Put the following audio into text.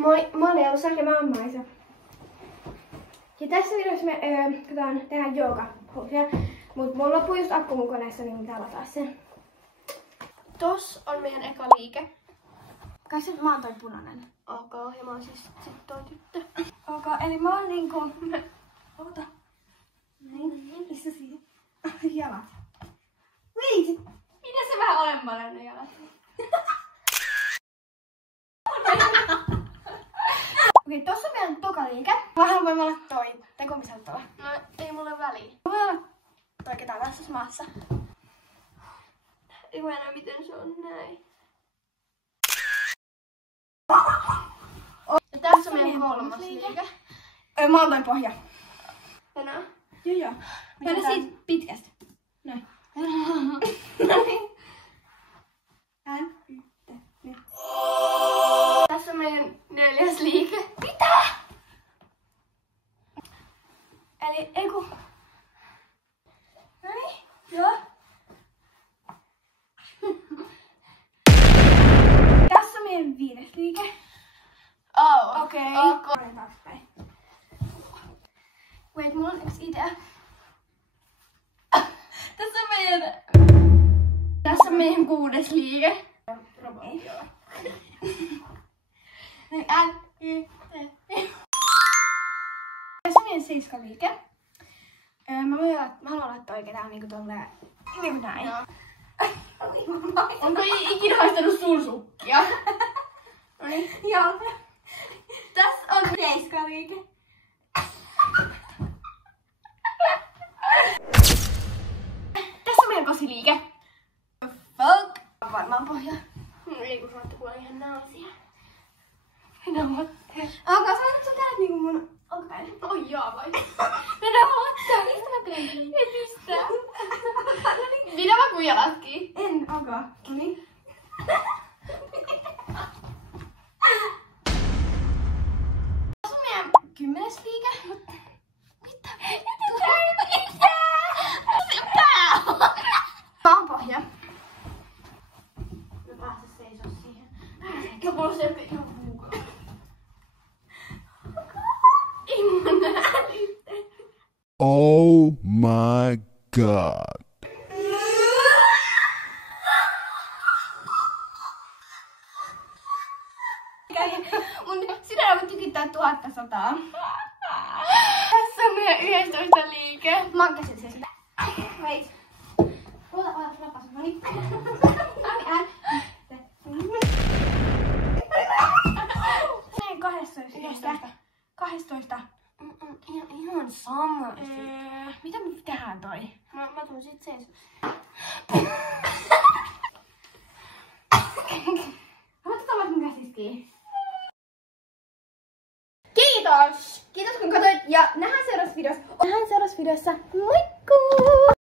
Moi, mä olen Elsa ja mä oon Maisa. Ja tässä videossa me tehdään joogahousuja, mut mulla loppui just akku mun koneessa, niin pitää lataa sen. Tos on meidän eka liike. Kai se mä oon toi punainen. Ok, ja mä oon siis sit toi tyttö. Ok, eli mä oon niinku... Oota. Näin. Missä siinä? Jalat. Viisi. Mitä se vähän olemmalle ne jalat? Okei, tossa on meidän toka liike. Mä haluan olla toi. Tai kumpi sä haluat olla? No ei mulle väliä. Mä voin olla toi ketään tässä maassa. Ei mä enää miten se on näin. Ja tässä on meidän kolmas liike. Mä oon toi pohja. Enää. Joo. Mennä siitä pitkästä. Noin. Tässä on meidän neljäs liike. Mitä? Eli eiku. Näin. Joo. Tässä on meidän viides liike. Oh, Okei. ok. Wait, mulla on yksi idea. Tässä on meidän kuudes liike. Robotilla. Tässä on meidän seiska liike. Mä haluan laittaa oikein täällä niinku tolleen. Niinku näin. Onko ikinä haistanut sulsukkia? Joo. Tässä on Seiska liike. Tässä on meidän kosiliike. fuck. Varmaan pohja. Ei kun saatte kuulla ihan naasia. Onko sä nyt sun täältä niinku mun olkapäin? Oi jaa vai? Mistä mä pidän kiinni? Ei mistään. Minä mä kun jalatkin. En, onko? Noniin. Tässä on meidän 10. liike. Mitä? Mä oon pohja. Mä pääsen seisoo siihen. Ja mulla on se ihan mukaan. Ei mun näe nyt. Oh my God. Sinä voit tykittää 1100. Tässä on meidän 11 liike. Mä oon käsin sitä. Wait. Oota, lapas. Noniin. Näin 12. 12. Ihan sama. Mitä me tehdään toi? Mä tuun sit seisoo. Otetaan vaikka mun käsistä kiinni. Kiitos! Kiitos kun katsoit ja nähdään seuraavassa videossa. Moikku!